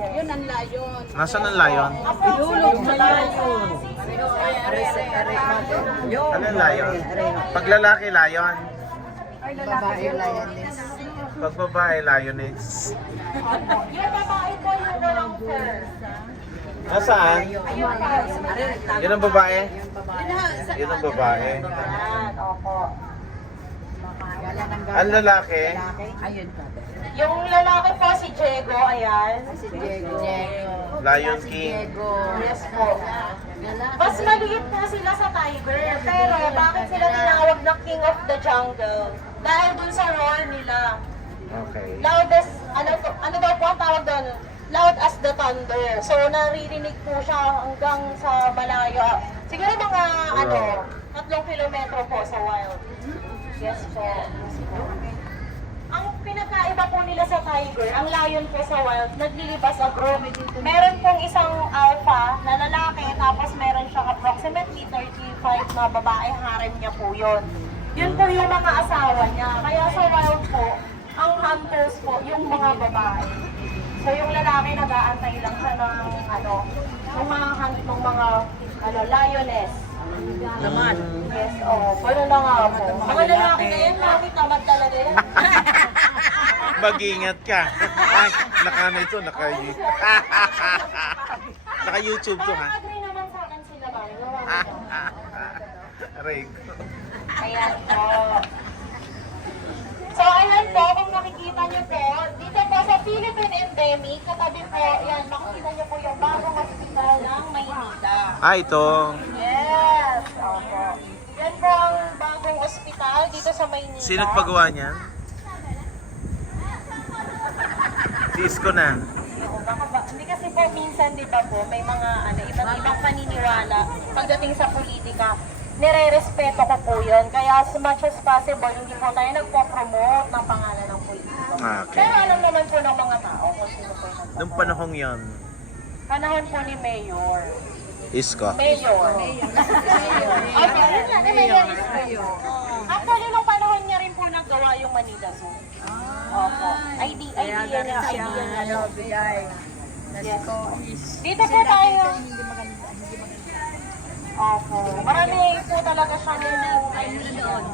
Yun ang layon. Nasaan ang layon? Ilulog sa layon. Ano ang layon? Pag lalaki, layon. Babae lioness. Pag babae, lioness. Yung babae po yung walang fur. Nasaan? Yun ang babae? Yun Yun ang babae. Yan, opo. Ang lalaki? Ayun pa. Yung lalaki po si Diego, ayan. Si Diego. Lion King. Yes po. Mas maliit po sila sa tiger. Pero bakit sila tinawag na King of the Jungle? Dahil dun sa roar nila. Okay. Loudest, ano daw po ang tawag doon? Loud as the thunder. So naririnig po siya hanggang sa malayo. Siguro mga 3 kilometro po sa wild. Yes po. Ang pinakaiba po nila sa tiger, ang lion po sa wild, naglilibas sa group. Meron pong isang alpha na lalaki, tapos meron siyang approximately 35 na babae, harem niya po yun. Yun po yung mga asawa niya. Kaya sa wild po, ang hunters po, yung mga babae. So yung lalaki nag-aantay lang siya ng ng mga hunt ng mga lioness. Naman. Yes, Pwede na nga po. Mga lalaki na yan, lagi tamad talaga yan. Mag-ingat ka. Ay, naka-YouTube to ha. Agree naman sa akin sila ba? Rig. Ayan po. So ayan po, kung nakikita nyo po, dito po sa Philippine Endemic, katabi po, yan, makikita nyo po yung bagong hospital ng Maynila. Ah, ito. Yes, opo. Yan po ang bagong ospital dito sa Maynila. Sino nagpagawa niya? Si Isko na. Hindi kasi po minsan, di ba po, may mga iba't ibang paniniwala pagdating sa politika. Nire-respeto ko po yun. Kaya as much as possible, hindi po tayo nagpo-promote ng pangalan ng politika. Ah, okay. Pero alam naman po ng mga tao kung sino po yung Nung panahong yon, panahon po ni Mayor. Isko. Mayor. Okay, yun lang. Mayor is Mayor. Actually, nung panahon niya rin po naggawa yung Manila Zoo. Opo. Idea niya. Yes. Dito po tayo. Opo. Marami po talaga siyang idea doon.